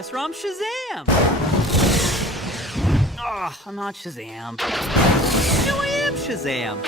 podcaster. I'm Shazam. I'm not Shazam. No, I am Shazam.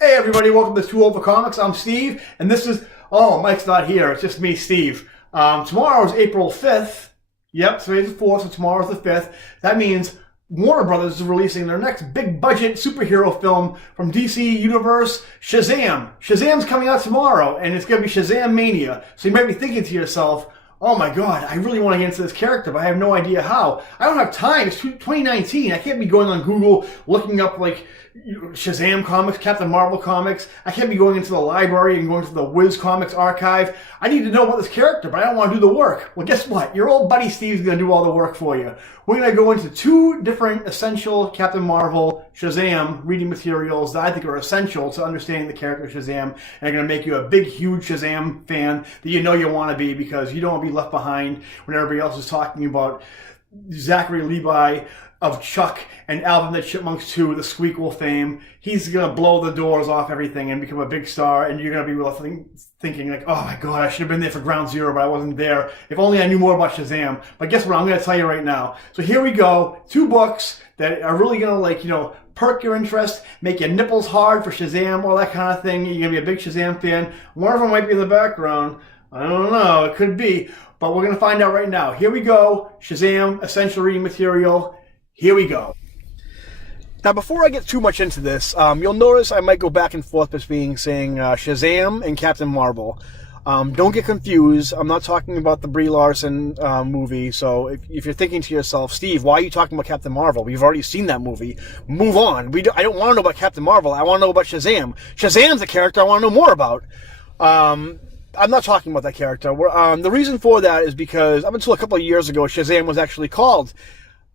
Hey everybody, welcome to Two Over Comics. I'm Steve, and this is... Oh, Mike's not here. It's just me, Steve. Tomorrow is April 5th. Yep, today's the 4th, so tomorrow's the 5th. That means Warner Brothers is releasing their next big-budget superhero film from DC Universe, Shazam. Shazam's coming out tomorrow, and it's going to be Shazam Mania. So you might be thinking to yourself, oh my god, I really want to get into this character, but I have no idea how. I don't have time. It's 2019. I can't be going on Google looking up, like, Shazam comics, Captain Marvel comics. I can't be going into the library and going to the Wiz Comics archive. I need to know about this character, but I don't want to do the work. Well, guess what? Your old buddy Steve's going to do all the work for you. We're going to go into two different essential Captain Marvel Shazam reading materials that I think are essential to understanding the character Shazam, and are going to make you a big, huge Shazam fan that you know you want to be, because you don't want to be left behind when everybody else is talking about Zachary Levi of Chuck and Alvin the Chipmunks 2, the Squeakquel fame. He's going to blow the doors off everything and become a big star, and you're going to be left thinking like, oh my god, I should have been there for Ground Zero, but I wasn't there. If only I knew more about Shazam. But guess what? I'm going to tell you right now. So here we go. Two books that are really going to, like, you know, perk your interest, make your nipples hard for Shazam, all that kind of thing. You're going to be a big Shazam fan. One of them might be in the background. I don't know. It could be. But we're going to find out right now. Here we go. Shazam, essential reading material. Here we go. Now, before I get too much into this, you'll notice I might go back and forth between saying Shazam and Captain Marvel. Don't get confused. I'm not talking about the Brie Larson movie. So if you're thinking to yourself, Steve, why are you talking about Captain Marvel? We've already seen that movie. Move on. I don't want to know about Captain Marvel. I want to know about Shazam. Shazam's a character I want to know more about. I'm not talking about that character. The reason for that is because up until a couple of years ago, Shazam was actually called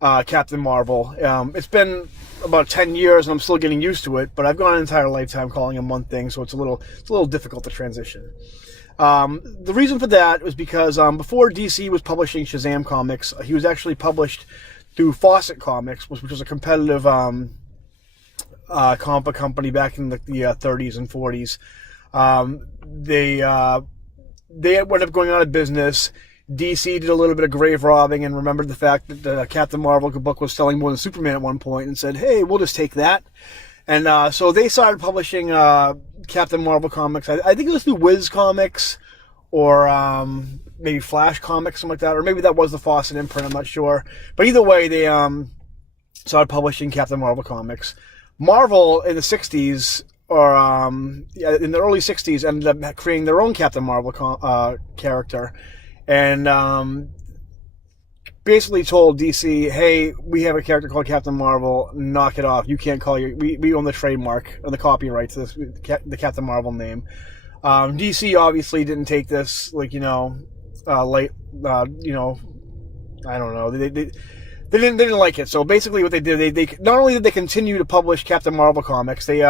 Captain Marvel. It's been about 10 years and I'm still getting used to it, but I've gone an entire lifetime calling him one thing, so it's a little difficult to transition. The reason for that was because before DC was publishing Shazam comics, he was actually published through Fawcett Comics, which was a competitive comic book company back in the 30s and 40s. They ended up going out of business. DC did a little bit of grave robbing and remembered the fact that the Captain Marvel book was selling more than Superman at one point and said, hey, we'll just take that. And so they started publishing Captain Marvel comics. I think it was through Wiz Comics or maybe Flash Comics, something like that. Or maybe that was the Fawcett imprint, I'm not sure. But either way, they started publishing Captain Marvel comics. Marvel in the 60s, or in the early 60s, ended up creating their own Captain Marvel character. And basically told DC, hey, we have a character called Captain Marvel, knock it off. You can't call we own the trademark or the copyright to this, the Captain Marvel name. DC obviously didn't take this, like, I don't know. They didn't like it. So basically what they did, they not only did they continue to publish Captain Marvel comics, they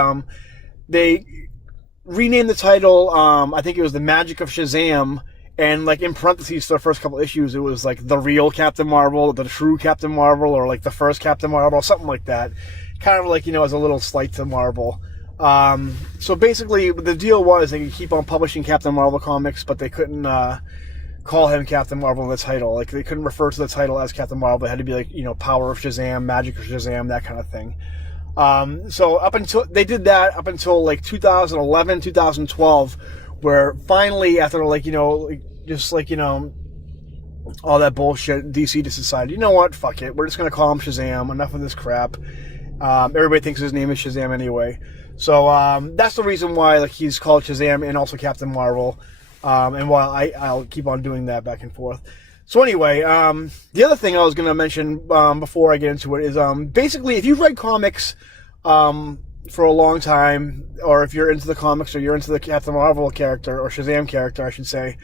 renamed the title, I think it was The Magic of Shazam. And, like, in parentheses to the first couple issues, it was, like, the real Captain Marvel, the true Captain Marvel, or, like, the first Captain Marvel, something like that. Kind of, like, as a little slight to Marvel. So, basically, the deal was they could keep on publishing Captain Marvel comics, but they couldn't call him Captain Marvel in the title. Like, they couldn't refer to the title as Captain Marvel. It had to be, like, Power of Shazam, Magic of Shazam, that kind of thing. So, they did that up until, like, 2011, 2012, where finally, after, like, all that bullshit, DC just decided, you know what, fuck it, we're just going to call him Shazam, enough of this crap. Everybody thinks his name is Shazam anyway. So that's the reason why, like, he's called Shazam and also Captain Marvel. And while I'll keep on doing that back and forth. So anyway, the other thing I was going to mention before I get into it is basically, if you've read comics for a long time, or if you're into the comics, or you're into the Captain Marvel character, or Shazam character, I should say,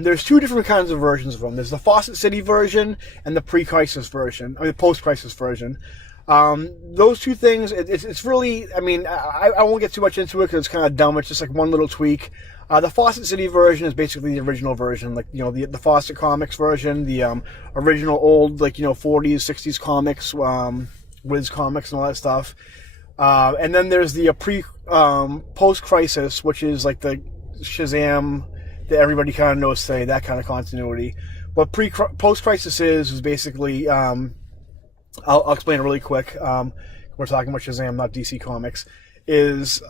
there's two different kinds of versions of them. There's the Fawcett City version and the pre-crisis version, I mean, post-crisis version. Those two things, it's really, I mean, I won't get too much into it because it's kind of dumb. It's just like one little tweak. The Fawcett City version is basically the original version, like, the Fawcett Comics version, the original old, like, 40s, 60s comics, Wiz Comics and all that stuff. And then there's the post-crisis, which is like the Shazam that everybody kind of knows today, that kind of continuity. what post-crisis is basically, I'll explain it really quick. We're talking about Shazam, not DC Comics. Is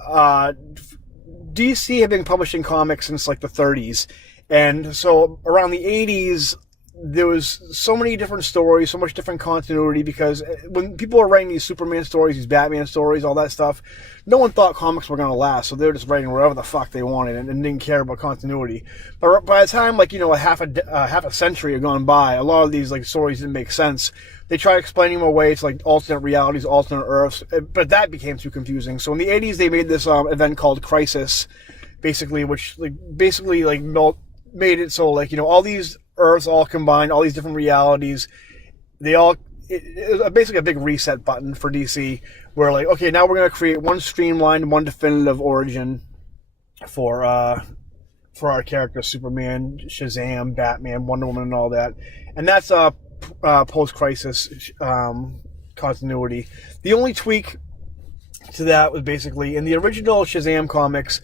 DC had been publishing comics since like the 30s, and so around the 80s, there was so many different stories, so much different continuity, because when people were writing these Superman stories, these Batman stories, all that stuff, no one thought comics were going to last, so they were just writing whatever the fuck they wanted and didn't care about continuity. But by the time, like, a half a century had gone by, a lot of these like stories didn't make sense. They tried explaining them away to like alternate realities, alternate Earths, but that became too confusing. So in the 80s, they made this event called Crisis, basically, which made it so all these Earths all combined, all these different realities, it was basically a big reset button for DC, where okay, now we're going to create one streamlined, one definitive origin for our characters: Superman, Shazam, Batman, Wonder Woman, and all that. And that's post-crisis continuity. The only tweak to that was basically in the original Shazam comics,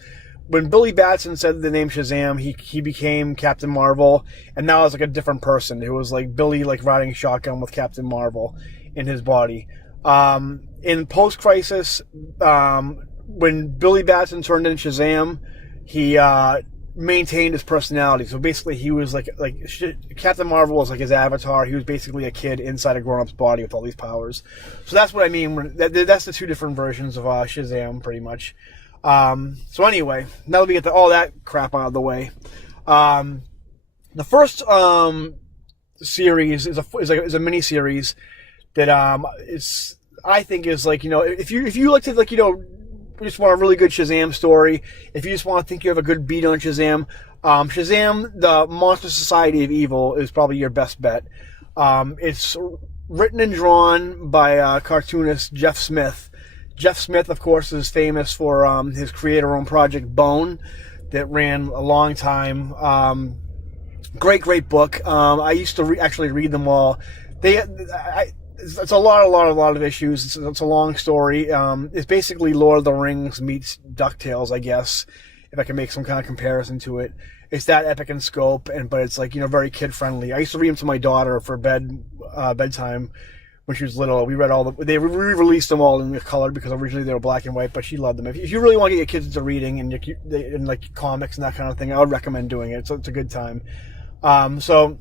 when Billy Batson said the name Shazam, he became Captain Marvel, and now it's like a different person. It was like Billy riding shotgun with Captain Marvel in his body. In post-crisis, when Billy Batson turned into Shazam, he maintained his personality. So basically, he was like Captain Marvel was like his avatar. He was basically a kid inside a grown-up's body with all these powers. So that's what I mean. That's the two different versions of Shazam, pretty much. So anyway, now that we get all that crap out of the way, the first series is a mini series that I think is if you like to just want a really good Shazam story, if you just want to think you have a good beat on Shazam, Shazam, the Monster Society of Evil is probably your best bet. It's written and drawn by cartoonist Jeff Smith. Jeff Smith, of course, is famous for his creator-owned project Bone that ran a long time. Great book. I used to actually read them all. It's a lot of issues. It's a long story. It's basically Lord of the Rings meets DuckTales, I guess, if I can make some kind of comparison to it. It's that epic in scope, but it's very kid-friendly. I used to read them to my daughter for bedtime. When she was little, we read they re-released them all in the color, because originally they were black and white, but she loved them. If you really want to get your kids into reading and like comics and that kind of thing, I would recommend doing it. It's a good time. So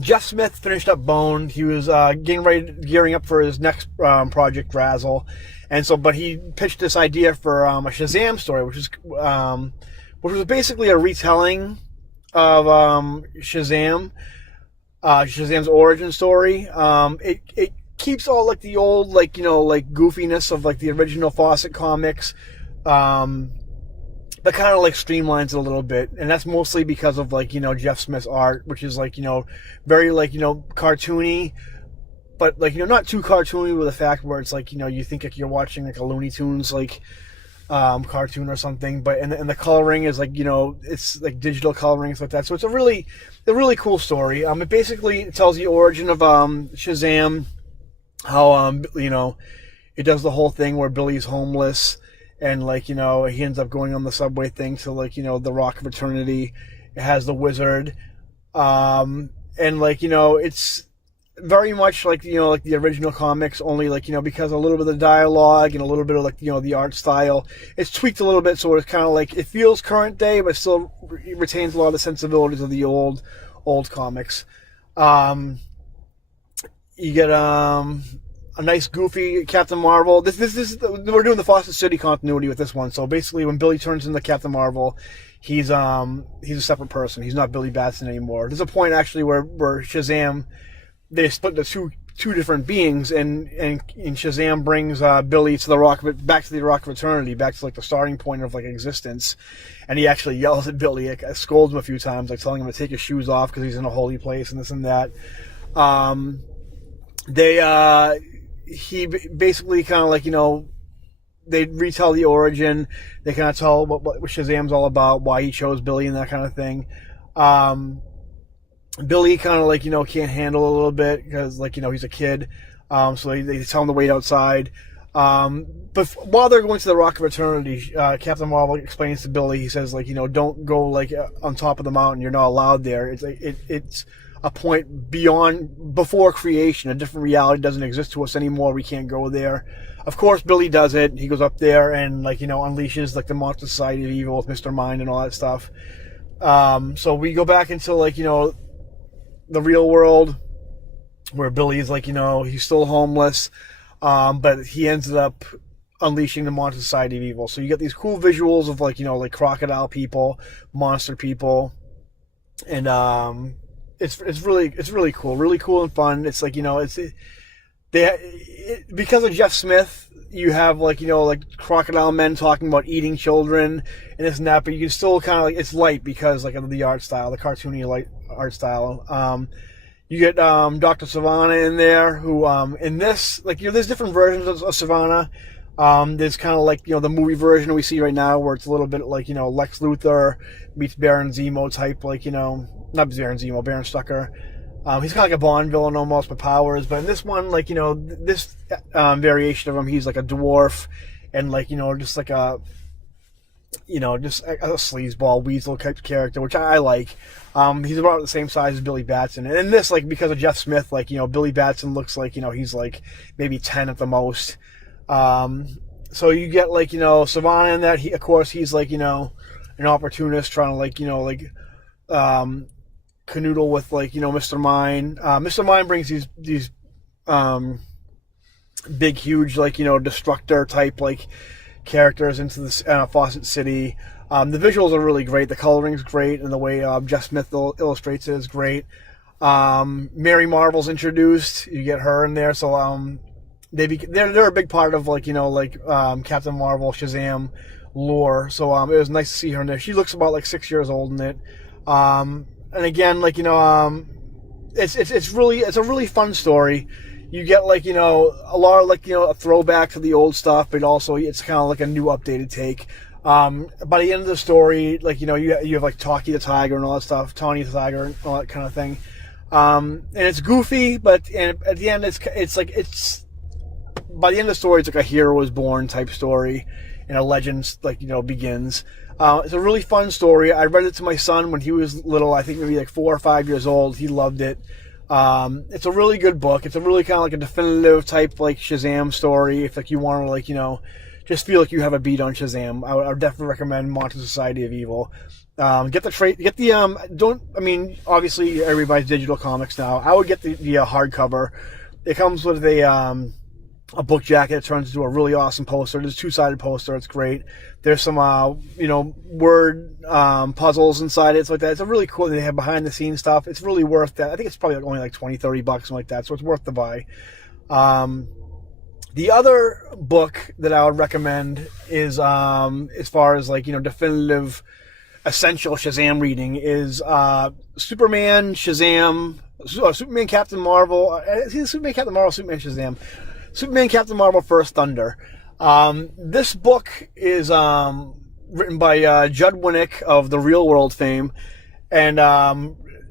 Jeff Smith finished up Bone. He was gearing up for his next project, Razzle, but he pitched this idea for a Shazam story, which was basically a retelling of Shazam. Shazam's origin story. It keeps all the old goofiness of the original Fawcett comics, but kind of streamlines it a little bit, and that's mostly because of Jeff Smith's art, which is very cartoony, but not too cartoony with the fact where it's you think you're watching a Looney Tunes cartoon or something, but and the coloring is it's digital coloring, stuff like that. So it's a really cool story. It basically tells the origin of Shazam, how it does the whole thing where Billy's homeless, and he ends up going on the subway thing to the Rock of Eternity. It has the wizard, and it's very much the original comics, only because a little bit of the dialogue and a little bit of the art style, it's tweaked a little bit, so it's kind of it feels current day, but still retains a lot of the sensibilities of the old comics. You get a nice goofy Captain Marvel. This we're doing the Fawcett City continuity with this one. So basically, when Billy turns into Captain Marvel, he's a separate person. He's not Billy Batson anymore. There's a point actually where Shazam, they split the two different beings, and Shazam brings Billy to back to the Rock of Eternity, back to the starting point of existence, and he actually yells at Billy, scolds him a few times, telling him to take his shoes off because he's in a holy place and this and that. He basically kind of they retell the origin. They kind of tell what Shazam's all about, why he chose Billy, and that kind of thing. Billy kind of can't handle it a little bit because he's a kid, so they tell him to wait outside. But while they're going to the Rock of Eternity, Captain Marvel explains to Billy, he says don't go on top of the mountain, you're not allowed there. It's a point before creation. A different reality doesn't exist to us anymore. We can't go there. Of course, Billy does it. He goes up there and, like, unleashes, like, the Monster Society of Evil with Mr. Mind and all that stuff. So we go back into, like, the real world where Billy is, like, he's still homeless, but he ends up unleashing the Monster Society of Evil. So you get these cool visuals of, like, like crocodile people, monster people, and it's really cool and fun. It's like, because of Jeff Smith, you have, like, like crocodile men talking about eating children and this and that, but you can still kind of, like, it's light because, like, of the art style, the cartoony light art style. You get Dr. Savannah in there, who in this, like, there's different versions of Savannah. There's kind of like, the movie version we see right now where it's a little bit like, Lex Luthor meets Baron Zemo type, like, not Baron Zemo, Baron Stucker. He's kind of like a Bond villain almost with powers, but in this one, like, this variation of him, he's like a dwarf and, like, just like a, just a sleazeball weasel type character, which I like. He's about the same size as Billy Batson. And in this, like, because of Jeff Smith, like, Billy Batson looks like, he's like maybe 10 at the most. So you get, like, Savannah in that. Of course, he's like, an opportunist trying to, like, canoodle with, like, Mr. Mind. Mr. Mind brings these big, huge, like, destructor type, like, characters into this Fawcett City. The visuals are really great. The coloring's great, and the way Jeff Smith illustrates it is great. Mary Marvel's introduced. You get her in there, so they're a big part of, like, Captain Marvel, Shazam lore. So it was nice to see her in there. She looks about like 6 years old in it. And again, like, it's a really fun story. You get, like, a lot of, like, a throwback to the old stuff, but also it's kind of like a new updated take. By the end of the story, like, you have like Talkie the Tiger and all that stuff, Tawny the Tiger and all that kind of thing. And it's goofy, but at the end, by the end of the story, it's like a hero is born type story, and a legend, like, begins. It's a really fun story. I read it to my son when he was little. I think maybe like 4 or 5 years old. He loved it. It's a really good book. It's a really kind of like a definitive type, like, Shazam story. If, like, you want to, like, just feel like you have a beat on Shazam, I would definitely recommend Monster Society of Evil. Obviously everybody's digital comics now. I would get the hardcover. It comes with a book jacket. It turns into a really awesome poster. There's a 2-sided poster. It's great. There's some, word puzzles inside it. It's like that. It's a really cool. They have behind the scenes stuff. It's really worth that. I think it's probably only like $20, $30, something like that. So it's worth the buy. The other book that I would recommend is, as far as, like, definitive, essential Shazam reading is Superman, Shazam, Superman, Captain Marvel. Is it Superman, Captain Marvel, Superman, Shazam? Superman, Captain Marvel, First Thunder. This book is written by Judd Winnick of The Real World fame, and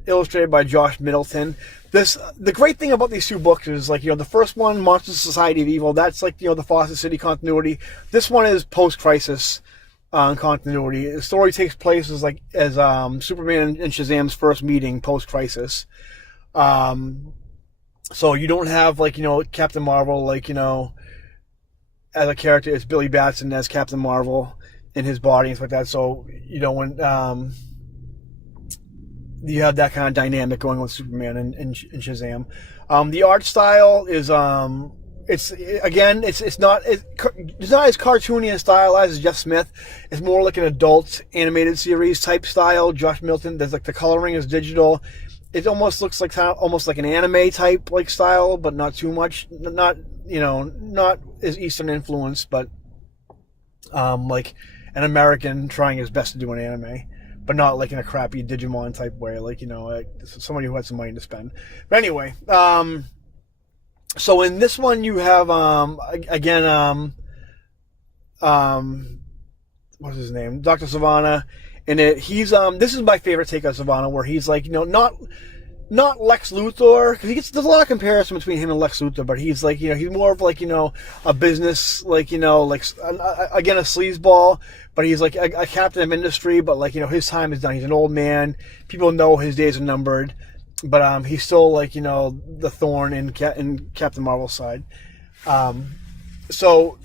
illustrated by Josh Middleton. The great thing about these two books is, like, the first one, Monster Society of Evil, that's like, the Fawcett City continuity. This one is post-crisis continuity. The story takes place as Superman and Shazam's first meeting post-crisis. So you don't have, like, Captain Marvel, like, as a character. It's Billy Batson as Captain Marvel in his body and stuff like that. So, when you have that kind of dynamic going with Superman and Shazam. The art style is it's not as cartoony a style as Jeff Smith. It's more like an adult animated series type style. Josh Milton, there's, like, the coloring is digital. It almost looks like almost like an anime type, like, style, but not too much. Not as Eastern influenced, but like an American trying his best to do an anime, but not like in a crappy Digimon type way, like, like somebody who had some money to spend. But anyway, so in this one you have what's his name? Dr. Savannah. And he's this is my favorite take on Savannah, where he's like, not Lex Luthor, because there's a lot of comparison between him and Lex Luthor, but he's like, he's more of like, a business, like, like, again, a sleazeball, but he's like a captain of industry, but, like, his time is done. He's an old man. People know his days are numbered. but he's still like, you know, the thorn in Captain Marvel's side. So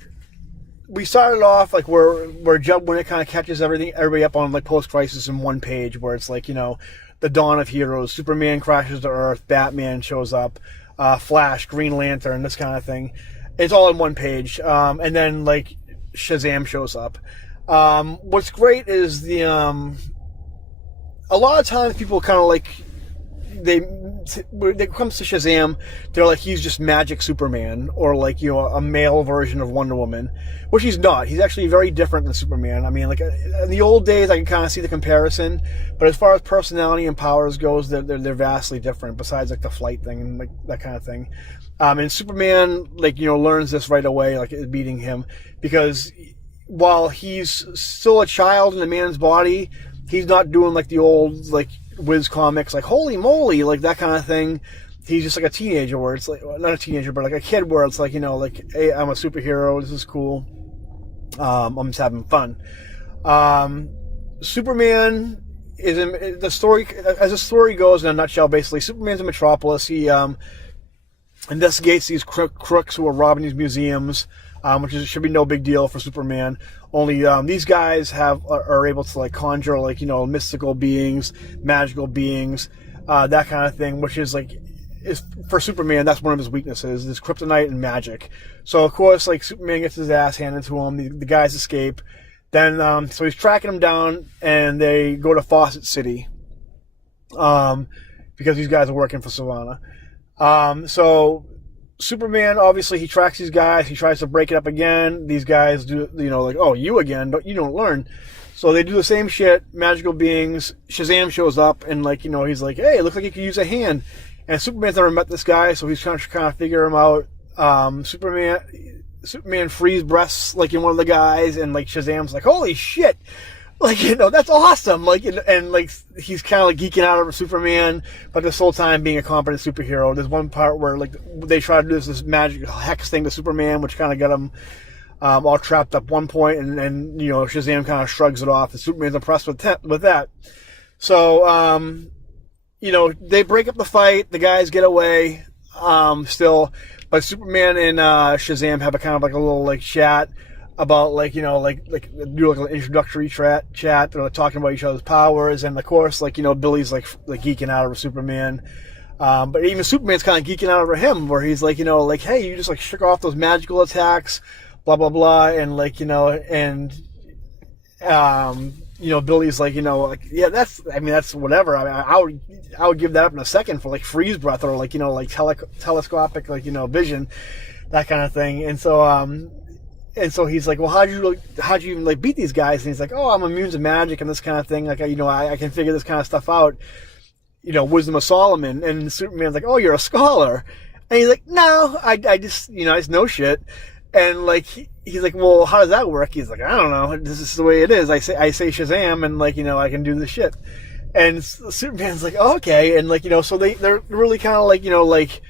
we started off like where Jump when it kind of catches everybody up on like post-crisis in one page, where it's like, you know, the dawn of heroes. Superman crashes to Earth, Batman shows up, Flash, Green Lantern, this kind of thing. It's all in one page, and then like Shazam shows up. What's great is a lot of times people kind of like when it comes to Shazam, they're like, he's just magic Superman, or like, you know, a male version of Wonder Woman, which he's not. He's actually very different than Superman. I mean, like in the old days, I can kind of see the comparison, but as far as personality and powers goes, they're vastly different. Besides like the flight thing and like that kind of thing. And Superman, like, you know, learns this right away, like beating him, because while he's still a child in a man's body, he's not doing like the old like Wiz comics, like holy moly, like that kind of thing. He's just like a teenager, where it's like, not a teenager, but like a kid, where it's like, you know, like, hey, I'm a superhero, this is cool, I'm just having fun. Superman is in the story, as the story goes in a nutshell, basically Superman's in Metropolis. He investigates these crooks who are robbing these museums, which should be no big deal for Superman. Only these guys are able to like conjure, like, you know, mystical beings, magical beings, that kind of thing, which is like, for Superman, that's one of his weaknesses, is kryptonite and magic. So of course, like, Superman gets his ass handed to him. The guys escape. Then so he's tracking them down, and they go to Fawcett City, because these guys are working for Savannah. So Superman, obviously, he tracks these guys. He tries to break it up again. These guys do, you know, like, oh, you again? You don't learn. So they do the same shit. Magical beings. Shazam shows up, and like, you know, he's like, hey, it looks like you could use a hand. And Superman's never met this guy, so he's trying to kind of figure him out. Superman frees breaths like in one of the guys, and like Shazam's like, holy shit, like, you know, that's awesome. Like, and like he's kind of like geeking out over Superman, but this whole time being a competent superhero. There's one part where like they try to do this magic hex thing to Superman, which kind of got him all trapped up one point, and you know, Shazam kind of shrugs it off, and Superman's impressed with that. So you know, they break up the fight. The guys get away still, but Superman and Shazam have a kind of like a little like chat about like, you know, like do like an introductory chat. They're like, talking about each other's powers, and of course, like, you know, Billy's like geeking out over Superman. But even Superman's kind of geeking out over him, where he's like, you know, like, hey, you just like shook off those magical attacks, blah blah blah, and like, you know, and you know, Billy's like, you know, like, yeah, that's whatever. I mean, I would give that up in a second for like freeze breath, or like, you know, like telescopic, like, you know, vision, that kind of thing. And so he's like, well, how'd you even like beat these guys? And he's like, oh, I'm immune to magic and this kind of thing. Like, you know, I can figure this kind of stuff out. You know, wisdom of Solomon. And Superman's like, oh, you're a scholar. And he's like, no, I just, you know, I just know shit. And like he's like, well, how does that work? He's like, I don't know. This is the way it is. I say Shazam, and like, you know, I can do this shit. And Superman's like, oh, okay. And like, you know, so they're really kind of like, you know, like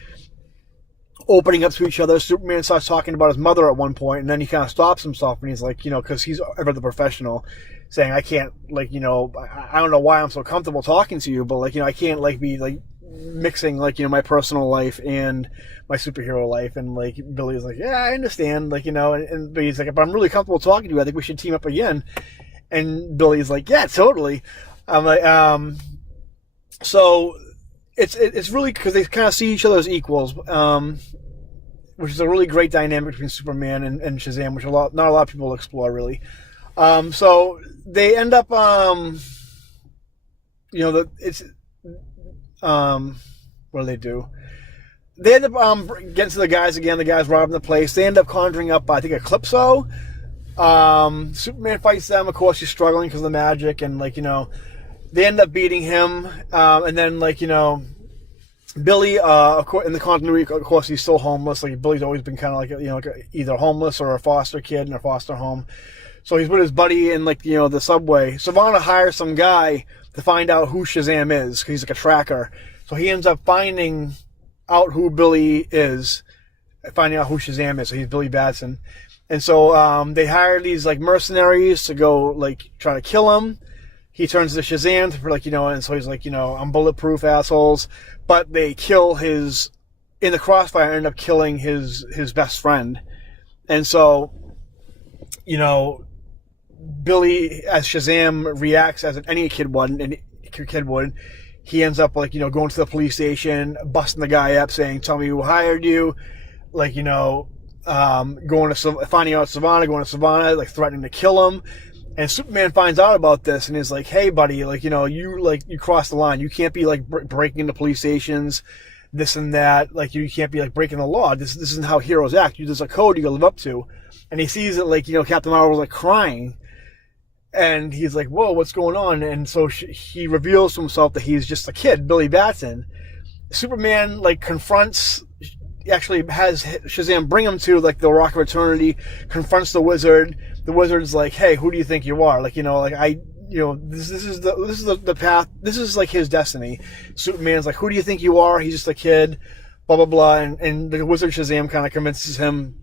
opening up to each other. Superman starts talking about his mother at one point, and then he kind of stops himself, and he's like, you know, because he's ever the professional, saying, I can't, like, you know, I don't know why I'm so comfortable talking to you, but like, you know, I can't like be like mixing like, you know, my personal life and my superhero life. And like Billy's like, yeah, I understand, like, you know, but he's like, but I'm really comfortable talking to you, I think we should team up again. And Billy's like, yeah, totally. I'm like, so it's really because they kind of see each other as equals, which is a really great dynamic between Superman and Shazam, which not a lot of people explore really. So they end up, you know, what do they do? They end up getting to the guys again. The guys robbing the place. They end up conjuring up, I think, Eclipso. Superman fights them. Of course, he's struggling because of the magic, and like, you know, they end up beating him. And then like, you know, Billy, of course, in the continuity, of course, he's still homeless. Like, Billy's always been kind of like, you know, like either homeless or a foster kid in a foster home. So he's with his buddy in, like, you know, the subway. Savannah hires some guy to find out who Shazam is, because he's like a tracker. So he ends up finding out who Billy is, finding out who Shazam is. So he's Billy Batson. And so they hire these like mercenaries to go like try to kill him. he turns into Shazam for like, and so he's like, I'm bulletproof, assholes. But they kill in the crossfire, end up killing his best friend. And so, Billy as Shazam reacts as any kid would. He ends up like, going to the police station, busting the guy up, saying, "Tell me who hired you." Like, finding out Savannah, going to Savannah, like threatening to kill him. And Superman finds out about this and is like, "Hey, buddy, like, you crossed the line. You can't be like breaking into police stations, this and that. Like, you can't be like breaking the law. This isn't how heroes act. There's a code you gotta live up to." And he sees that like, Captain Marvel's like crying. And he's like, "Whoa, what's going on?" And so he reveals to himself that he's just a kid, Billy Batson. Superman like confronts, actually has Shazam bring him to like the Rock of Eternity, confronts the Wizard. The Wizard's like, "Hey, who do you think you are?" Like, this is the path. This is like his destiny. Superman's like, "Who do you think you are?" He's just a kid, blah blah blah. And the Wizard Shazam kind of convinces him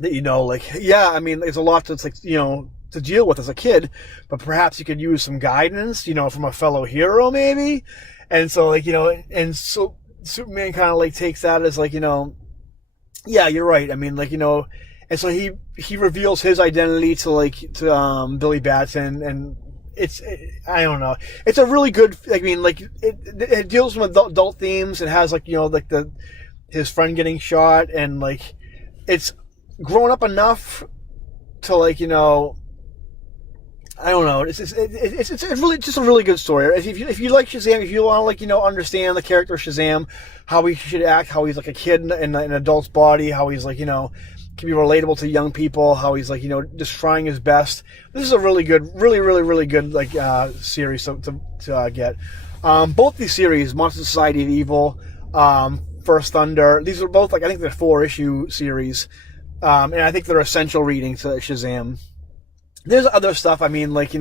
that yeah, I mean, there's a lot that's like to deal with as a kid, but perhaps you could use some guidance, from a fellow hero maybe. And so like, and so Superman kind of like takes that as like, yeah, you're right. I mean, like, and so he reveals his identity to Billy Batson, and I don't know. It's a really good, I mean, like it deals with adult themes. It has like, like his friend getting shot, and like it's grown up enough to like, I don't know. It's really just a really good story. If you like Shazam, if you want to like understand the character of Shazam, how he should act, how he's like a kid in an adult's body, how he's like can be relatable to young people, how he's like just trying his best. This is a really good, really good like series to get. Both these series, Monster Society of Evil, First Thunder, these are both like I think they're 4-issue series, and I think they're essential reading to Shazam. There's other stuff. I mean, there's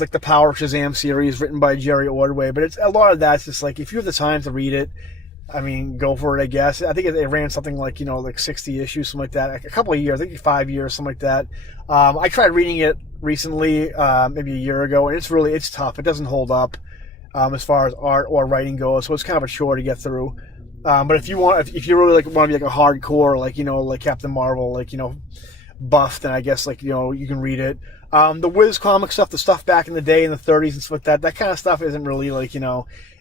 like the Power of Shazam series written by Jerry Ordway, but it's a lot of that's just like if you have the time to read it, I mean, go for it. I guess I think it ran something like like 60 issues, something like that, a couple of years, I think 5 years, something like that. I tried reading it recently, maybe a year ago, and it's tough. It doesn't hold up as far as art or writing goes, so it's kind of a chore to get through. But if you really want to be like a hardcore, like Captain Marvel, buff, then I guess you can read it. The Wiz comic stuff, the stuff back in the day in the 30s and stuff like that kind of stuff isn't really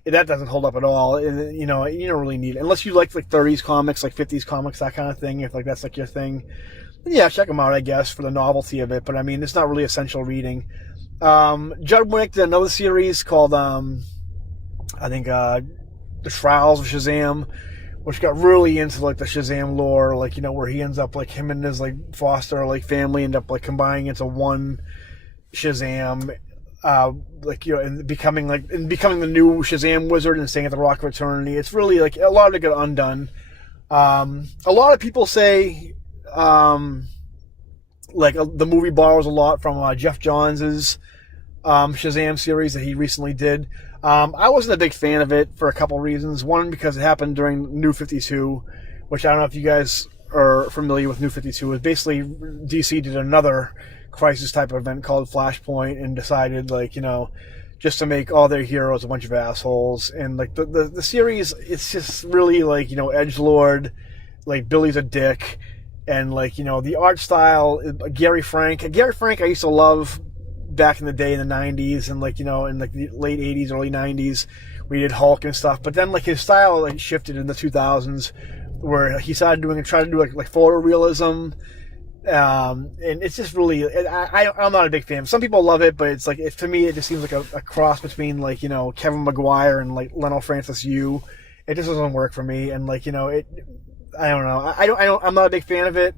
that doesn't hold up at all. And, you don't really need it unless you like 30s comics, like 50s comics, that kind of thing. If that's like your thing, then yeah, check them out, I guess, for the novelty of it. But I mean, it's not really essential reading. Judd Winnick did another series called I think The Trials of Shazam, which got really into the Shazam lore, where he ends up him and his foster family end up combining into one Shazam, and becoming the new Shazam wizard and staying at the Rock of Eternity. It's really a lot of it got undone. A lot of people say the movie borrows a lot from Jeff Johns' Shazam series that he recently did. I wasn't a big fan of it for a couple reasons. One, because it happened during New 52, which I don't know if you guys are familiar with New 52. Is basically DC did another crisis type of event called Flashpoint and decided just to make all their heroes a bunch of assholes. And the series, it's just really edgelord, Billy's a dick, and the art style, Gary Frank I used to love back in the day in the 90s and in the late 80s, early 90s, we did Hulk and stuff. But then his style shifted in the 2000s, where he started trying to do photorealism, and it's just really I'm not a big fan. Some people love it, but it's to me it just seems like a cross between Kevin Maguire and Leno Francis Yu. It just doesn't work for me, and I don't know. I'm not a big fan of it.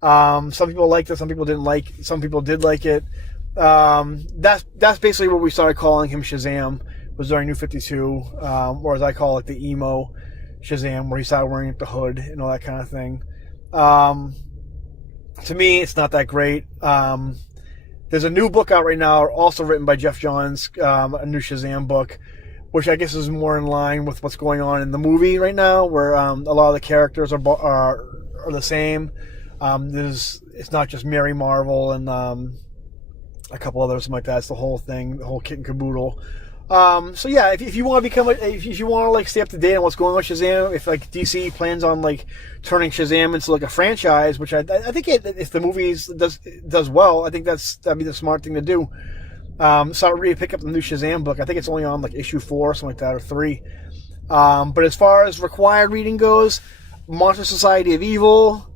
Some people liked it, some people didn't like. Some people did like it. That's basically what we started calling him Shazam, was during New 52, or as I call it, the emo Shazam, where he started wearing the hood and all that kind of thing. To me, it's not that great. There's a new book out right now, also written by Jeff Johns, a new Shazam book, which I guess is more in line with what's going on in the movie right now, where a lot of the characters are the same. It's not just Mary Marvel and a couple others, something like that. It's the whole thing, the whole kit and caboodle. So yeah, if you want to become, if you want to like stay up to date on what's going on with Shazam, if like DC plans on like turning Shazam into like a franchise, which I think if the movies does well, I think that'd be the smart thing to do. So I really pick up the new Shazam book. I think it's only on like issue 4, something like that, or 3. But as far as required reading goes, Monster Society of Evil,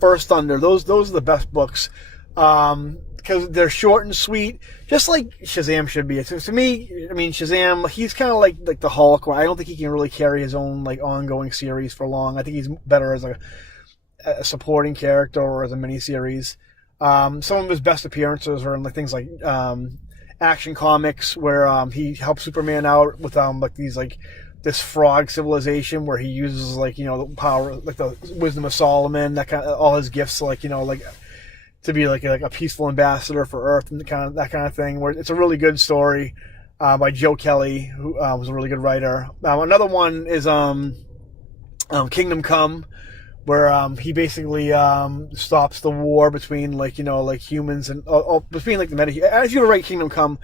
First Thunder, those are the best books. Because they're short and sweet, just like Shazam should be. So to me, I mean, Shazam, he's kind of like the Hulk. I don't think he can really carry his own like ongoing series for long. I think he's better as a supporting character or as a miniseries. Some of his best appearances are in like things like Action Comics, where he helps Superman out with like these like this frog civilization where he uses like the power, like the wisdom of Solomon, that kind of all his gifts, like like to be like a peaceful ambassador for Earth and that kind of thing. Where it's a really good story by Joe Kelly, who was a really good writer. Another one is Kingdom Come, where he basically stops the war between like humans and between like the meta. As you write Kingdom Come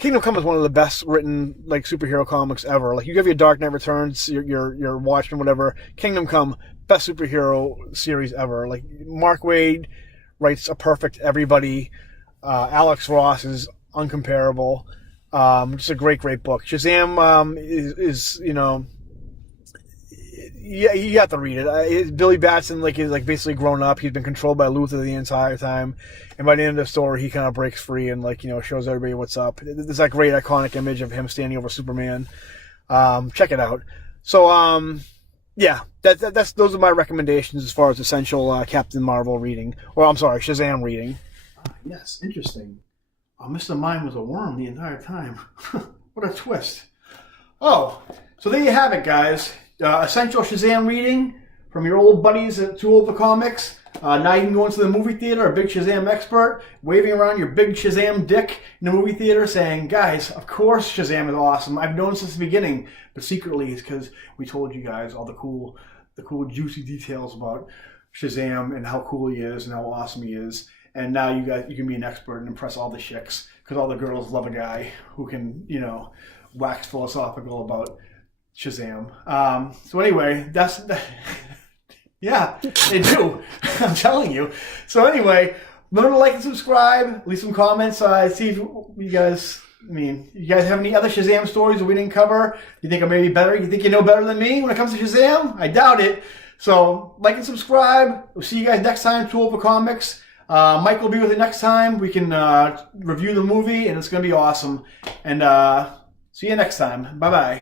is one of the best written like superhero comics ever. Like you have your Dark Knight Returns, your Watchmen, whatever. Kingdom Come, best superhero series ever. Like Mark Waid writes a perfect everybody. Alex Ross is uncomparable. Just a great book. Shazam is yeah, you have to read it. Billy Batson is basically grown up. He's been controlled by Luther the entire time, and by the end of the story, he kind of breaks free and shows everybody what's up. There's that great iconic image of him standing over Superman. Check it out. So yeah, those are my recommendations as far as essential Captain Marvel reading, or I'm sorry, Shazam reading. Yes, interesting. Mr. Mime was a worm the entire time. What a twist. Oh, so there you have it, guys. Essential Shazam reading from your old buddies at Too Old for Comics. Now you can go into the movie theater, a big Shazam expert, waving around your big Shazam dick in the movie theater saying, guys, of course Shazam is awesome. I've known since the beginning, but secretly it's because we told you guys all the cool juicy details about Shazam and how cool he is and how awesome he is. And now you can be an expert and impress all the chicks because all the girls love a guy who can, wax philosophical about Shazam. So anyway, yeah, they do. I'm telling you. So anyway, remember to like and subscribe. Leave some comments. See if you guys. You guys have any other Shazam stories that we didn't cover? You think are maybe better? You think you know better than me when it comes to Shazam? I doubt it. So like and subscribe. We'll see you guys next time. Too Old for Comics. Mike will be with you next time. We can review the movie, and it's going to be awesome. And see you next time. Bye bye.